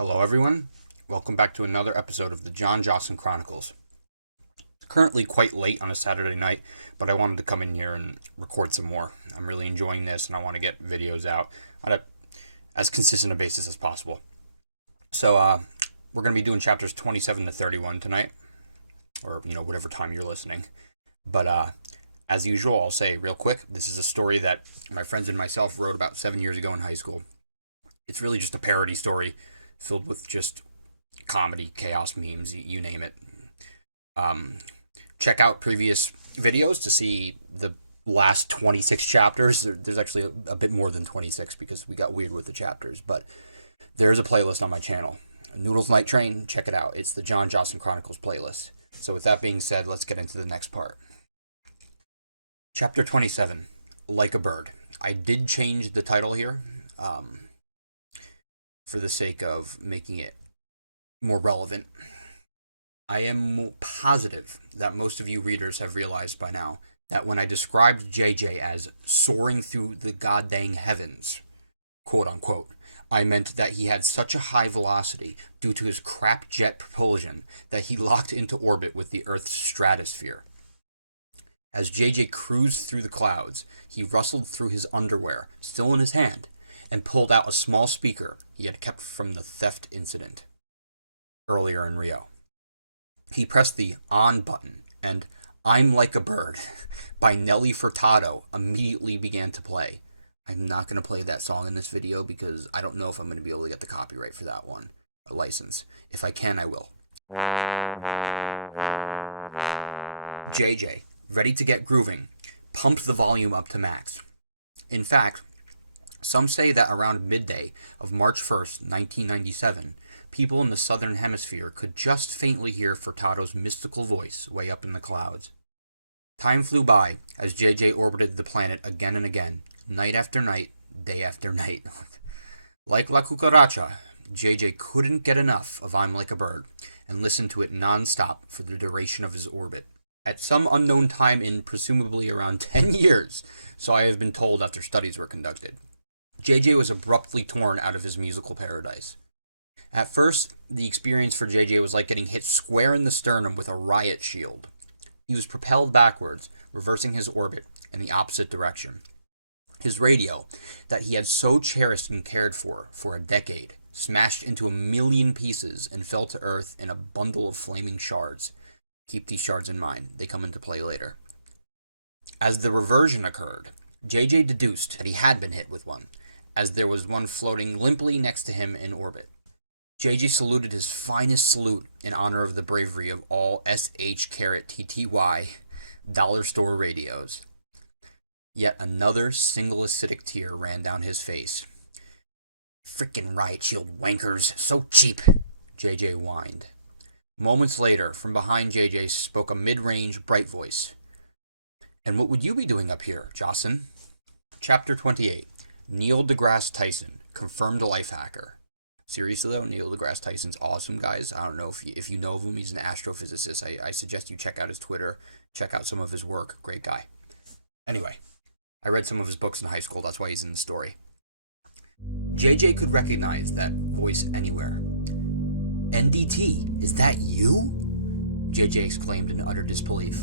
Hello everyone, welcome back to another episode of the John Johson Chronicles. It's currently quite late on a Saturday night, but I wanted to come in here and record some more. I'm really enjoying this and I want to get videos out on as consistent a basis as possible. So we're going to be doing chapters 27 to 31 tonight, or whatever time you're listening. But as usual, I'll say real quick, this is a story that my friends and myself wrote about 7 years ago in high school. It's really just a parody story filled with just comedy, chaos, memes, you name it. Check out previous videos to see the last 26 chapters. There's actually a bit more than 26 because we got weird with the chapters, but there's a playlist on my channel. Noodles Night Train, check it out. It's the John Johson Chronicles playlist. So with that being said, let's get into the next part. Chapter 27, Like a Bird. I did change the title here, for the sake of making it more relevant. I am positive that most of you readers have realized by now that when I described JJ as soaring through the goddamn heavens, quote unquote, I meant that he had such a high velocity due to his crap jet propulsion that he locked into orbit with the Earth's stratosphere. As JJ cruised through the clouds, he rustled through his underwear, still in his hand, and pulled out a small speaker he had kept from the theft incident earlier in Rio. He pressed the on button, and I'm Like a Bird by Nelly Furtado immediately began to play. I'm not going to play that song in this video because I don't know if I'm going to be able to get the copyright for that one, a license. If I can, I will. JJ, ready to get grooving, pumped the volume up to max. In fact, some say that around midday of March 1st, 1997, people in the southern hemisphere could just faintly hear Furtado's mystical voice way up in the clouds. Time flew by as JJ orbited the planet again and again, night after night, day after night. Like La Cucaracha, JJ couldn't get enough of I'm Like a Bird and listened to it non-stop for the duration of his orbit. At some unknown time in presumably around 10 years, so I have been told after studies were conducted, JJ was abruptly torn out of his musical paradise. At first, the experience for JJ was like getting hit square in the sternum with a riot shield. He was propelled backwards, reversing his orbit in the opposite direction. His radio, that he had so cherished and cared for a decade, smashed into 1,000,000 pieces and fell to Earth in a bundle of flaming shards. Keep these shards in mind, they come into play later. As the reversion occurred, JJ deduced that he had been hit with one, as there was one floating limply next to him in orbit. JJ saluted his finest salute in honor of the bravery of all SH-TTY dollar store radios. Yet another single acidic tear ran down his face. "Frickin' riot shield wankers, so cheap," JJ whined. Moments later, from behind JJ spoke a mid-range, bright voice. "And what would you be doing up here, Johson?" Chapter 28. Neil deGrasse Tyson, confirmed life hacker. Seriously though, Neil deGrasse Tyson's awesome, guys. I don't know if you know of him. He's an astrophysicist. I suggest you check out his Twitter, check out some of his work. Great guy. Anyway, I read some of his books in high school. That's why he's in the story. JJ could recognize that voice anywhere. "NDT, is that you?" JJ exclaimed in utter disbelief.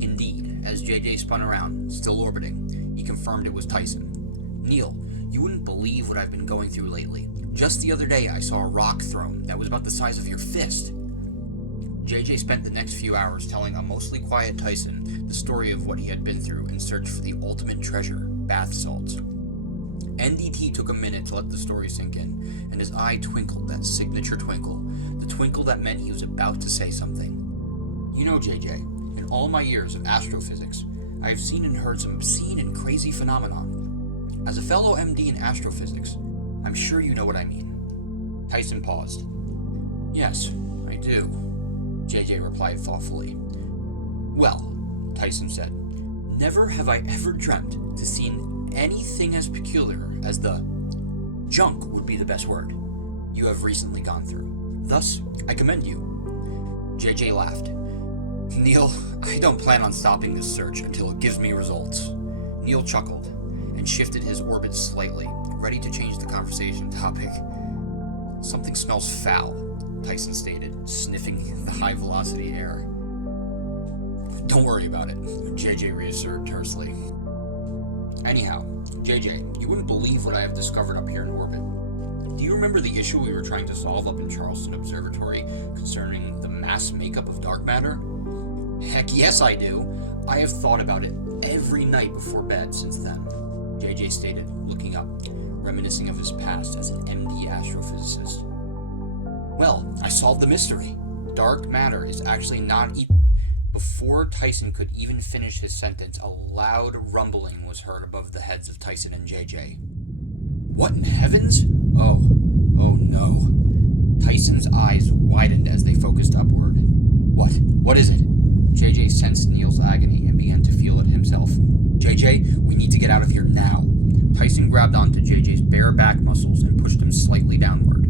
Indeed, as JJ spun around, still orbiting, he confirmed it was Tyson. "Neil, you wouldn't believe what I've been going through lately. Just the other day I saw a rock thrown that was about the size of your fist." JJ spent the next few hours telling a mostly quiet Tyson the story of what he had been through in search for the ultimate treasure, bath salts. NDT took a minute to let the story sink in, and his eye twinkled that signature twinkle, the twinkle that meant he was about to say something. "You know, JJ, in all my years of astrophysics, I have seen and heard some obscene and crazy phenomenon. As a fellow MD in astrophysics, I'm sure you know what I mean." Tyson paused. "Yes, I do," JJ replied thoughtfully. "Well," Tyson said, "never have I ever dreamt to see anything as peculiar as the junk would be the best word you have recently gone through. Thus, I commend you." JJ laughed. "Neil, I don't plan on stopping this search until it gives me results." Neil chuckled and shifted his orbit slightly, ready to change the conversation topic. Something smells foul, Tyson stated, sniffing the high-velocity air. Don't worry about it, JJ reassured tersely. Anyhow, JJ, you wouldn't believe what I have discovered up here in orbit. Do you remember the issue we were trying to solve up in Charleston Observatory concerning the mass makeup of dark matter? Heck yes I do. I have thought about it every night before bed since then, JJ stated, looking up, reminiscing of his past as an MD astrophysicist. Well, I solved the mystery. Dark matter is actually not Before Tyson could even finish his sentence, a loud rumbling was heard above the heads of Tyson and JJ. What in heavens? Oh no. Tyson's eyes widened as they focused upward. What is it? JJ sensed Neil's agony and began to feel it himself. JJ, we need to get out of here now. Tyson grabbed onto JJ's bare back muscles and pushed him slightly downward.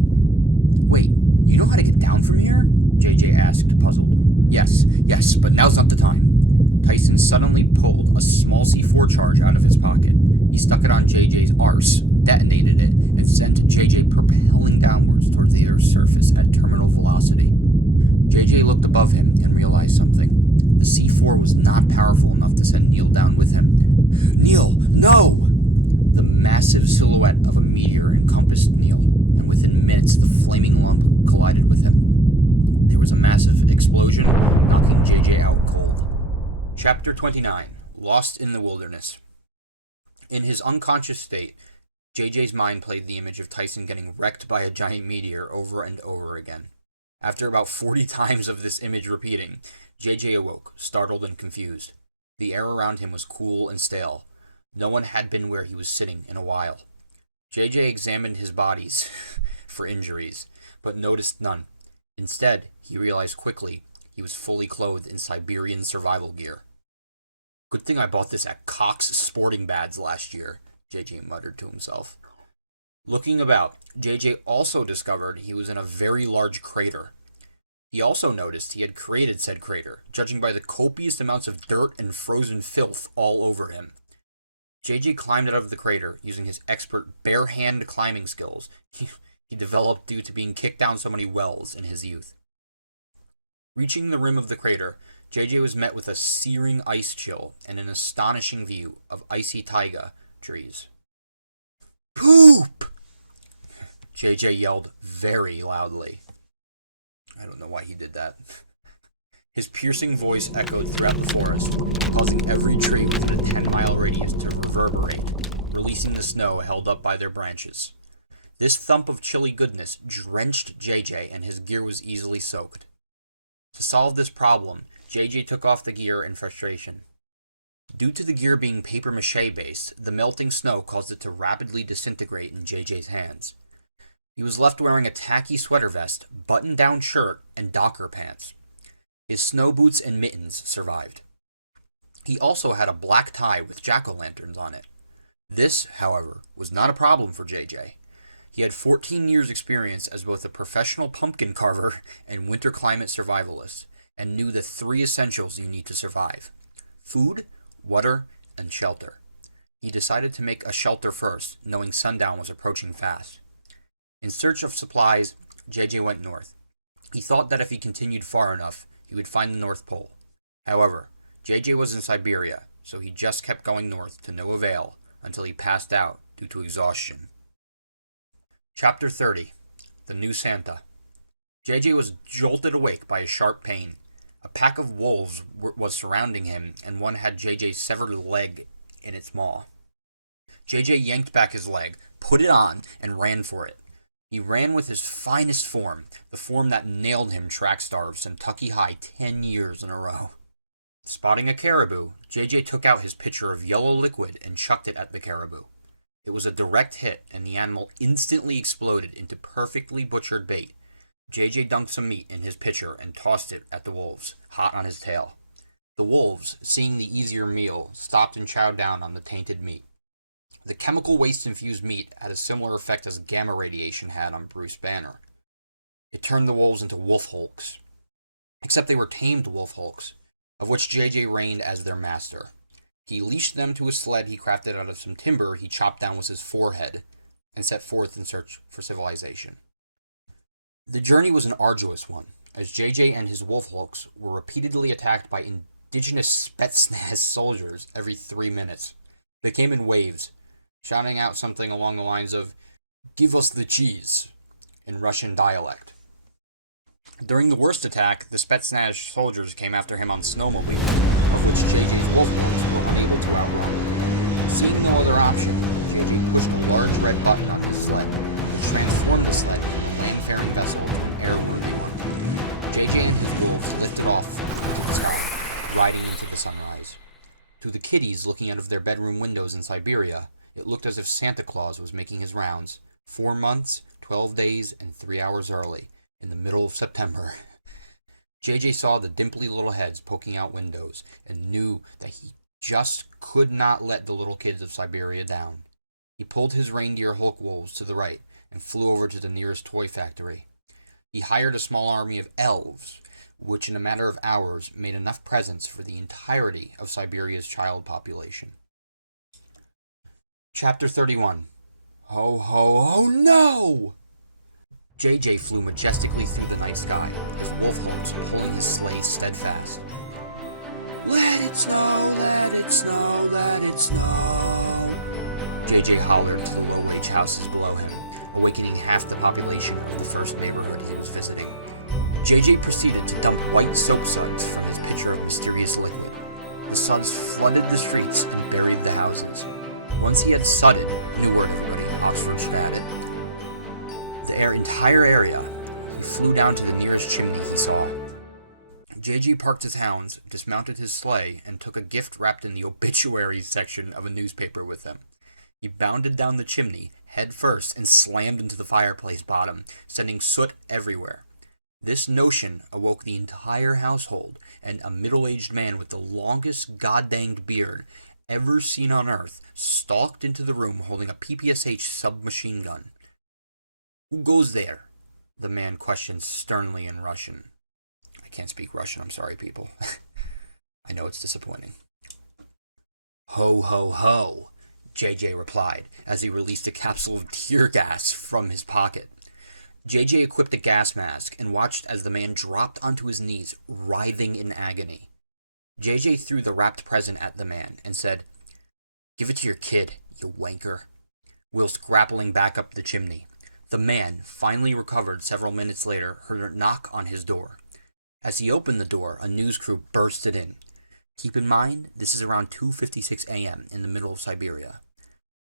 Wait, you know how to get down from here? JJ asked, puzzled. Yes, but now's not the time. Tyson suddenly pulled a small C4 charge out of his pocket. He stuck it on JJ's arse, detonated it, and sent JJ propelling downwards towards the Earth's surface at terminal velocity. JJ looked above him and realized something. The C4 was not powerful enough to send Neil down with him. Neil, no! The massive silhouette of a meteor encompassed Neil, and within minutes the flaming lump collided with him. There was a massive explosion, knocking JJ out cold. Chapter 29. Lost in the Wilderness. In his unconscious state, JJ's mind played the image of Tyson getting wrecked by a giant meteor over and over again. After about 40 times of this image repeating, JJ awoke, startled and confused. The air around him was cool and stale. No one had been where he was sitting in a while. JJ examined his bodies for injuries, but noticed none. Instead, he realized quickly he was fully clothed in Siberian survival gear. Good thing I bought this at Cox Sporting Bads last year, JJ muttered to himself. Looking about, JJ also discovered he was in a very large crater. He also noticed he had created said crater, judging by the copious amounts of dirt and frozen filth all over him. JJ climbed out of the crater using his expert bare-hand climbing skills he developed due to being kicked down so many wells in his youth. Reaching the rim of the crater, JJ was met with a searing ice chill and an astonishing view of icy taiga trees. Poop! JJ yelled very loudly. I don't know why he did that. His piercing voice echoed throughout the forest, causing every tree within a 10-mile radius to reverberate, releasing the snow held up by their branches. This thump of chilly goodness drenched JJ, and his gear was easily soaked. To solve this problem, JJ took off the gear in frustration. Due to the gear being papier-mâché based, the melting snow caused it to rapidly disintegrate in JJ's hands. He was left wearing a tacky sweater vest, button-down shirt, and docker pants. His snow boots and mittens survived. He also had a black tie with jack-o'-lanterns on it. This, however, was not a problem for JJ. He had 14 years' experience as both a professional pumpkin carver and winter climate survivalist, and knew the 3 essentials you need to survive: food, water, and shelter. He decided to make a shelter first, knowing sundown was approaching fast. In search of supplies, JJ went north. He thought that if he continued far enough, he would find the North Pole. However, JJ was in Siberia, so he just kept going north to no avail until he passed out due to exhaustion. Chapter 30. The New Santa. JJ was jolted awake by a sharp pain. A pack of wolves was surrounding him, and one had JJ's severed leg in its maw. JJ yanked back his leg, put it on, and ran for it. He ran with his finest form, the form that nailed him track star of Kentucky High 10 years in a row. Spotting a caribou, JJ took out his pitcher of yellow liquid and chucked it at the caribou. It was a direct hit, and the animal instantly exploded into perfectly butchered bait. JJ dunked some meat in his pitcher and tossed it at the wolves, hot on his tail. The wolves, seeing the easier meal, stopped and chowed down on the tainted meat. The chemical waste-infused meat had a similar effect as gamma radiation had on Bruce Banner. It turned the wolves into wolf hulks. Except they were tamed wolf hulks, of which JJ reigned as their master. He leashed them to a sled he crafted out of some timber he chopped down with his forehead, and set forth in search for civilization. The journey was an arduous one, as JJ and his wolf hulks were repeatedly attacked by indigenous Spetsnaz soldiers every 3 minutes. They came in waves, shouting out something along the lines of, "Give us the cheese," in Russian dialect. During the worst attack, the Spetsnaz soldiers came after him on snowmobiles, of which JJ's wolf hulks were unable to outrun. Seeing no other option, JJ pushed a large red button on his sled, which transformed the sled into a plane-faring vessel to an air-moving one. JJ and his wolves lifted off into the sky, riding into the sunrise. To the kiddies looking out of their bedroom windows in Siberia, it looked as if Santa Claus was making his rounds, 4 months, 12 days, and 3 hours early, in the middle of September. JJ saw the dimply little heads poking out windows, and knew that he just could not let the little kids of Siberia down. He pulled his reindeer hulk wolves to the right, and flew over to the nearest toy factory. He hired a small army of elves, which in a matter of hours made enough presents for the entirety of Siberia's child population. Chapter 31. Ho ho ho no! JJ flew majestically through the night sky, his wolf hulks pulling his sleigh steadfast. Let it snow, let it snow, let it snow. JJ hollered to the low-wage houses below him, awakening half the population of the first neighborhood he was visiting. JJ proceeded to dump white soap suds from his pitcher of mysterious liquid. The suds flooded the streets and buried the houses. Once he had sudded, new word everybody, Oxford should add it, the entire area, he flew down to the nearest chimney he saw. JJ parked his hounds, dismounted his sleigh, and took a gift wrapped in the obituaries section of a newspaper with him. He bounded down the chimney, head first, and slammed into the fireplace bottom, sending soot everywhere. This notion awoke the entire household, and a middle-aged man with the longest goddanged beard ever seen on Earth stalked into the room holding a PPSH submachine gun. "Who goes there?" the man questioned sternly in Russian. I can't speak Russian, I'm sorry, people. I know it's disappointing. "Ho, ho, ho," JJ replied, as he released a capsule of tear gas from his pocket. JJ equipped a gas mask and watched as the man dropped onto his knees, writhing in agony. JJ threw the wrapped present at the man and said, "Give it to your kid, you wanker," whilst grappling back up the chimney. The man, finally recovered several minutes later, heard a knock on his door. As he opened the door, a news crew bursted in. Keep in mind, this is around 2:56 a.m. in the middle of Siberia.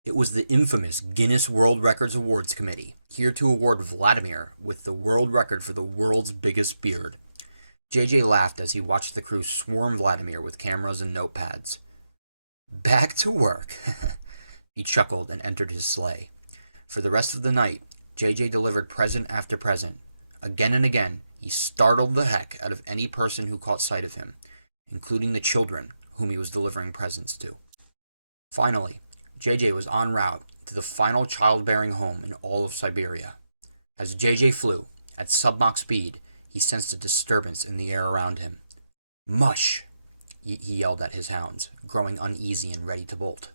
It was the infamous Guinness World Records Awards Committee, here to award Vladimir with the world record for the world's biggest beard. JJ laughed as he watched the crew swarm Vladimir with cameras and notepads. "Back to work," he chuckled and entered his sleigh. For the rest of the night, JJ delivered present after present. Again and again, he startled the heck out of any person who caught sight of him, including the children whom he was delivering presents to. Finally, JJ was en route to the final childbearing home in all of Siberia. As JJ flew, at submach speed, he sensed a disturbance in the air around him. "Mush!" he yelled at his hounds, growing uneasy and ready to bolt.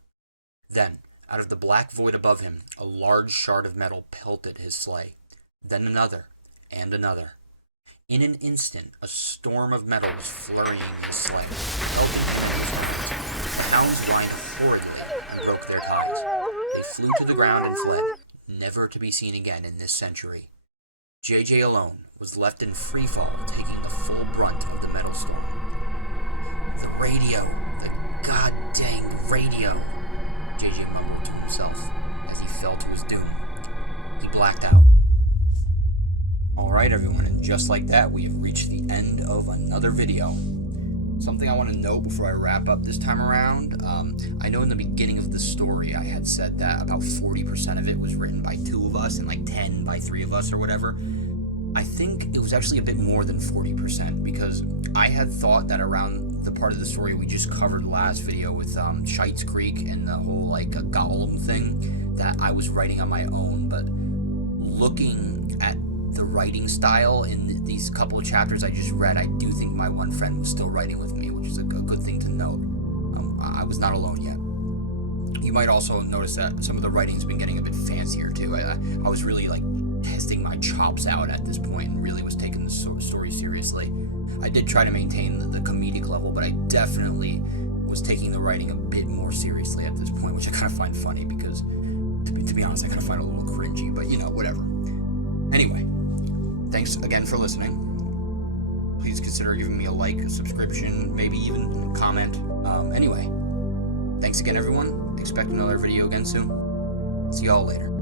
Then, out of the black void above him, a large shard of metal pelted his sleigh. Then another, and another. In an instant, a storm of metal was flurrying his sleigh, melting the hounds whined horridly and broke their ties. They flew to the ground and fled, never to be seen again in this century. JJ alone was left in free fall, taking the full brunt of the metal storm. "The radio! The goddamn radio!" JJ mumbled to himself as he fell to his doom. He blacked out. Alright everyone, and just like that, we have reached the end of another video. Something I want to note before I wrap up this time around, I know in the beginning of the story I had said that about 40% of it was written by 2 of us and like 10 by 3 of us or whatever. I think it was actually a bit more than 40% because I had thought that around the part of the story we just covered last video with Scheitz Creek and the whole like Gollum thing that I was writing on my own, but looking at the writing style in these couple of chapters I just read, I do think my one friend was still writing with me, which is a good thing to note. I was not alone yet. You might also notice that some of the writing's been getting a bit fancier too. I was really like testing my chops out at this point and really was taking the story seriously. I did try to maintain the comedic level, but I definitely was taking the writing a bit more seriously at this point, which I kind of find funny because, to be honest, I kind of find it a little cringy, but whatever. Anyway, thanks again for listening. Please consider giving me a like, a subscription, maybe even a comment. Anyway, thanks again, everyone. Expect another video again soon. See y'all later.